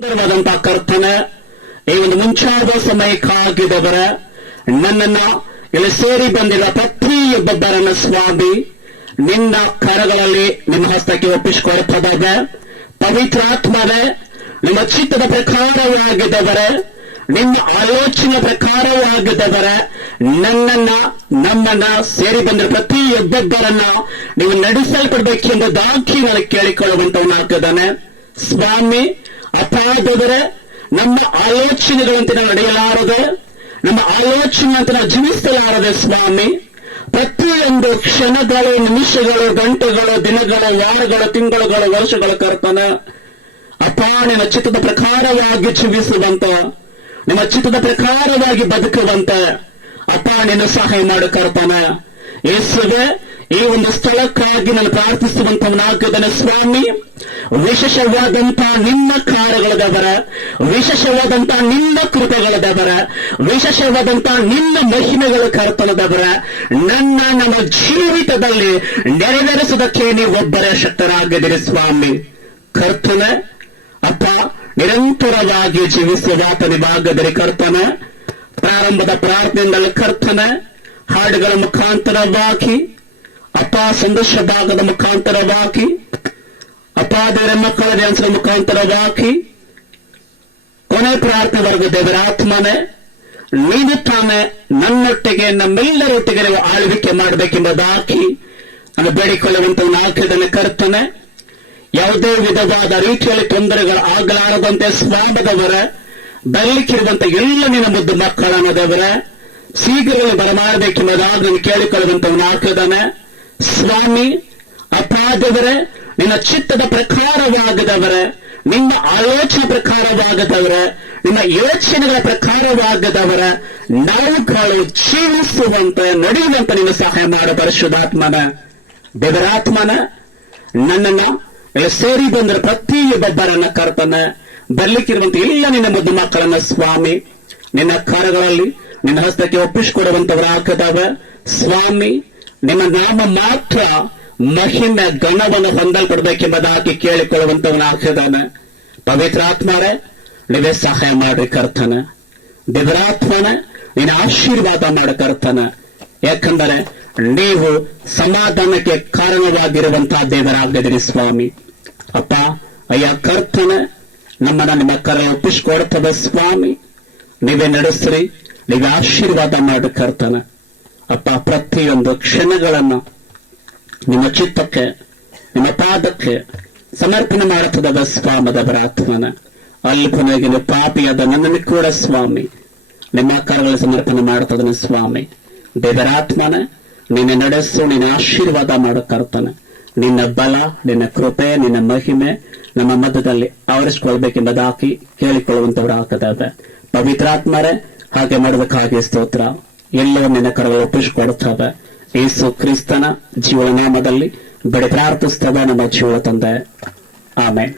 ಸುಂದರವಾದಂತಹ ಕರ್ತನ ಈ ಒಂದು ಮುಂಚಾದ ಸಮಯಕ್ಕಾಗಿದವರ ನನ್ನನ್ನ ಇಲ್ಲಿ ಸೇರಿ ಬಂದಿರುವ ಪ್ರತಿಯೊಬ್ಬೊಬ್ಬರನ್ನ ಸ್ವಾಮಿ ನಿನ್ನ ಕರಗಳಲ್ಲಿ ನಿಮ್ಮ ಹಸ್ತಕ್ಕೆ ಒಪ್ಪಿಸಿಕೊಡುತ್ತದಾಗ ಪವಿತ್ರಾತ್ಮವೇ ನಿಮ್ಮ ಚಿತ್ತದ ಪ್ರಕಾರವಾಗಿದ್ದವರೇ ನಿಮ್ಮ ಆಲೋಚನೆ ಪ್ರಕಾರವಾಗಿದ್ದವರ ನಮ್ಮನ್ನ ಸೇರಿ ಬಂದಿರುವ ಪ್ರತಿಯೊಬ್ಬೊಬ್ಬರನ್ನ ನೀವು ನಡೆಸಲ್ಪಡಬೇಕೆಂಬುದಾಗಿ ನನಗೆ ಕೇಳಿಕೊಳ್ಳುವಂತವನಾಗಿದ್ದಾನೆ ಸ್ವಾಮಿ. ಅಪಾದವರೇ ನಮ್ಮ ಆಲೋಚನೆಗಳಂತೆ ನಾವು ನಡೆಯಲಾರದೆ ನಮ್ಮ ಆಲೋಚನೆಯಂತೆ ನಾವು ಜೀವಿಸಲಾರದೆ ಸ್ವಾಮಿ. ಪ್ರತಿಯೊಂದು ಕ್ಷಣಗಳು ನಿಮಿಷಗಳು ಗಂಟೆಗಳು ದಿನಗಳು ವಾರಗಳು ತಿಂಗಳುಗಳು ವರ್ಷಗಳ ಕರ್ತನ ನಿನ್ನ ಚಿತ್ತದ ಪ್ರಕಾರವಾಗಿ ಜೀವಿಸುವಂತ ನಿಮ್ಮ ಚಿತ್ತದ ಪ್ರಕಾರವಾಗಿ ಬದುಕುವಂತ ನಿನ್ನ ಸಹಾಯ ಮಾಡು ಕರ್ತನ. ಯೇಸುವೆ ಈ ಒಂದು ಸ್ಥಳಕ್ಕಾಗಿ ನಾನು ಪ್ರಾರ್ಥಿಸುವಂತವನಾಗಿದ್ದೇನೆ ಸ್ವಾಮಿ. ವಿಶೇಷವಾದಂತಹ ನಿಮ್ಮ ಕಾರ್ಯಗಳದವರ, ವಿಶೇಷವಾದಂತಹ ನಿಮ್ಮ ಕೃಪೆಗಳದವರ, ವಿಶೇಷವಾದಂತಹ ನಿಮ್ಮ ಮಹಿಮೆಗಳ ಕರ್ತನದವರ ನಮ್ಮ ಜೀವಿತದಲ್ಲಿ ನೆರವೇರಿಸುವುದಕ್ಕೆ ನೀವು ಒಬ್ಬರೇ ಶಕ್ತರಾಗಿದ್ದೀರಿ ಸ್ವಾಮಿ. ಕರ್ತನ ನಿರಂತರವಾಗಿ ಜೀವಿಸುವಾತ ನಿಭಾಗದಲ್ಲಿ ಕರ್ತನ ಪ್ರಾರಂಭದ ಪ್ರಾರ್ಥನೆಯಿಂದಲೇ ಕರ್ತನ ಹಾಡುಗಳ ಮುಖಾಂತರವಾಗಿ ಸಂದೇಶ ಭಾಗದ ಮುಖಾಂತರವಾಗಿ ದೇವರ ಮಕ್ಕಳ ಧ್ಯಾನದ ಮುಖಾಂತರವಾಗಿ ಕೊನೆ ಪ್ರಾರ್ಥನೆ ವರ್ಗ ದೇವರ ಆತ್ಮನೆ ನೀನು ತಾನೇ ನನ್ನೊಟ್ಟಿಗೆ ನಮ್ಮೆಲ್ಲರೊಟ್ಟಿಗೆ ನೀವು ಆಳ್ವಿಕೆ ಮಾಡಬೇಕೆಂಬುದಾಗಿ ನಾನು ಬೇಡಿಕೊಳ್ಳುವಂತವನಾಗಿದ್ದಾನೆ ಕರ್ತನೆ. ಯಾವುದೇ ವಿಧವಾದ ರೀತಿಯಲ್ಲಿ ತೊಂದರೆಗಳು ಆಗಲಾರದಂತೆ ಸ್ವಾಮದವರ ಬರಲಿಕ್ಕಿರುವಂತ ಎಲ್ಲ ನಿನ್ನ ಮುದ್ದು ಮಕ್ಕಳನ್ನದವರ ಶೀಘ್ರವೇ ಬರಮಾಡಬೇಕೆಂಬುದಾಗಿ ನಾನು ಕೇಳಿಕೊಳ್ಳುವಂತವನಾಗಿದ್ದಾನೆ ಸ್ವಾಮಿ. ಅಪಾದವರೇ ನಿನ್ನ ಚಿತ್ತದ ಪ್ರಕಾರವಾಗದವರೇ, ನಿನ್ನ ಆಲೋಚನೆ ಪ್ರಕಾರವಾಗದವರೇ, ನಿನ್ನ ಯೋಚನೆಗಳ ಪ್ರಕಾರವಾಗದವರ ನಾವುಗಳು ಜೀವಿಸುವಂತೆ ನಡೆಯುವಂತೆ ನಿನ್ನ ಸಹಾಯ ಮಾಡ ಪರಿಶುದ್ಧಾತ್ಮನ ದೇವರಾತ್ಮನ ನನ್ನನ್ನ ಸೇರಿ ಬಂದರೆ ಪ್ರತಿಯೊಬ್ಬೊಬ್ಬರನ್ನ ಕರ್ತನ ಬರ್ಲಿಕ್ಕಿರುವಂತ ಎಲ್ಲ ನಿನ್ನ ಮುದ್ದು ಮಕ್ಕಳನ್ನ ಸ್ವಾಮಿ ನಿನ್ನ ಕಾರ್ಯಗಳಲ್ಲಿ ನಿನ್ನ ಹಸ್ತಕ್ಕೆ ಒಪ್ಪಿಸಿಕೊಡುವಂತವರಾಗದವ ಸ್ವಾಮಿ. ನಿಮ್ಮ ನಾಮ ಮಾತ್ರ ಮಹಿಮೆ ಗಣವನ್ನು ಹೊಂದಲ್ಪಡಬೇಕೆಂಬುದಾಗಿ ಕೇಳಿಕೊಳ್ಳುವಂತವನಾಗಿದ್ದಾನೆ. ಪವಿತ್ರಾತ್ಮರೇ ನೀವೇ ಸಹಾಯ ಮಾಡಿ ಕರ್ತನ. ದೇವರಾತ್ಮನ ನಿನ್ನ ಆಶೀರ್ವಾದ ಮಾಡ ಕರ್ತನ. ಯಾಕಂದರೆ ನೀವು ಸಮಾಧಾನಕ್ಕೆ ಕಾರಣವಾಗಿರುವಂತಹ ದೇವರಾಗಿದ್ದೀರಿ ಸ್ವಾಮಿ. ಅಯ್ಯ ಕರ್ತನ ನಮ್ಮನ್ನ ನಿಮ್ಮ ಕರ ಒಪ್ಪಿಸಿಕೊಡ್ತದೆ ಸ್ವಾಮಿ. ನೀವೇ ನಡೆಸ್ರಿ, ನೀವೇ ಆಶೀರ್ವಾದ ಮಾಡಿ ಕರ್ತನ. ಪ್ರತಿಯೊಂದು ಕ್ಷಣಗಳನ್ನು ನಿಮ್ಮ ಚಿತ್ತಕ್ಕೆ ನಿಮ್ಮ ಪಾದಕ್ಕೆ ಸಮರ್ಪಣೆ ಮಾಡುತ್ತದೆ ಸ್ವಾಮದವರ ಆತ್ಮನ. ಅಲ್ಪನಾಗಿ ಪಾಪಿಯಾದ ನನ್ನನ್ನು ಕೂಡ ಸ್ವಾಮಿ ನಿಮ್ಮ ಕರಗಳ ಸಮರ್ಪಣೆ ಮಾಡುತ್ತದೆ ಸ್ವಾಮಿ. ದೇವರಾತ್ಮನ ನಿನ್ನ ನಡೆಸು, ನಿನ್ನ ಆಶೀರ್ವಾದ ಮಾಡು ಕರ್ತನ. ನಿನ್ನ ಬಲ, ನಿನ್ನ ಕೃಪೆ, ನಿನ್ನ ಮಹಿಮೆ ನಮ್ಮ ಮಧ್ಯದಲ್ಲಿ ಆವರಿಸಿಕೊಳ್ಬೇಕೆಂಬುದಾಗಿ ಕೇಳಿಕೊಳ್ಳುವಂತವರಾಗದ ಪವಿತ್ರಾತ್ಮರೇ ಹಾಗೆ ಮಾಡೋದಕ್ಕಾಗಿ ಸ್ತೋತ್ರ. ಎಲ್ಲವೂ ನಿನ್ನ ಕರಗಳು ಒಪ್ಪಿಸಿಕೊಡುತ್ತವೆ. ಯೇಸು ಕ್ರಿಸ್ತನ ಜೀವನ ನಾಮದಲ್ಲಿ ಬೇಡಿ ಪ್ರಾರ್ಥಿಸ್ತವೆ ನಮ್ಮ ಜೀವ ತಂದೆ. ಆಮೆನ್.